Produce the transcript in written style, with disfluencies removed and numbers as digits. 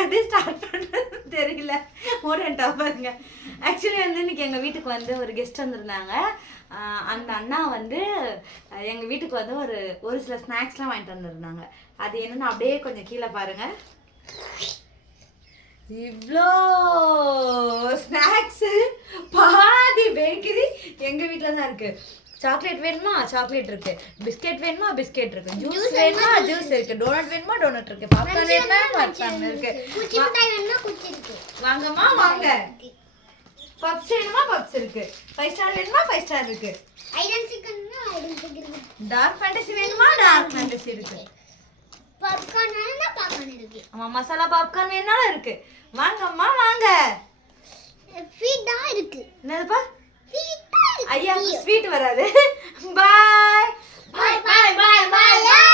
எப்படி ஸ்டார்ட் பண்ணுறது தெரியல. ஓடன்ட்டா பாருங்க. ஆக்சுவலி வந்து இன்னைக்கு எங்கள் வீட்டுக்கு வந்து ஒரு கெஸ்ட் வந்திருந்தாங்க. அந்த அண்ணா வந்து எங்கள் வீட்டுக்கு வந்து ஒரு சில ஸ்நாக்ஸ்லாம் வாங்கிட்டு வந்திருந்தாங்க. அது என்னன்னு அப்படியே கொஞ்சம் கீழே பாருங்க. இவ்வளோ ஸ்நாக்ஸு பாதி பேக்கரி எங்கள் வீட்டில் தான் இருக்குது. சாக்லேட் வேணுமா சாக்லேட் இருக்கு, பிஸ்கெட் வேணுமா பிஸ்கெட் இருக்கு, ஜூஸ் வேணுமா ஜூஸ் இருக்கு, டோனட் வேணுமா டோனட் இருக்கு, பாப்கார்ன் வேணுமா பாப்கார்ன் இருக்கு, குச்சி மிட்டாய் வேணுமா குச்சி இருக்கு, வாங்கம்மா வாங்க, பப்ஸ் வேணுமா பப்ஸ் இருக்கு, 5 ஸ்டார் வேணுமா 5 ஸ்டார் இருக்கு, ஐடன் சிக்கன்னா ஐடன் சிக்கன் இருக்கு, டார்க் ஃபேண்டசி வேணுமா டார்க் ஃபேண்டசி இருக்கு, பாப்கார்ன் வேணுமா பாப்கார்ன் இருக்கு, ஆமா மசாலா பாப்கார்ன் வேணாலும் இருக்கு, வாங்கம்மா வாங்க, ஃபீடா இருக்கு, என்னதுப்பா ஐயா ஸ்வீட் வராது. பாய் பாய் பாய் பாய் பாய்.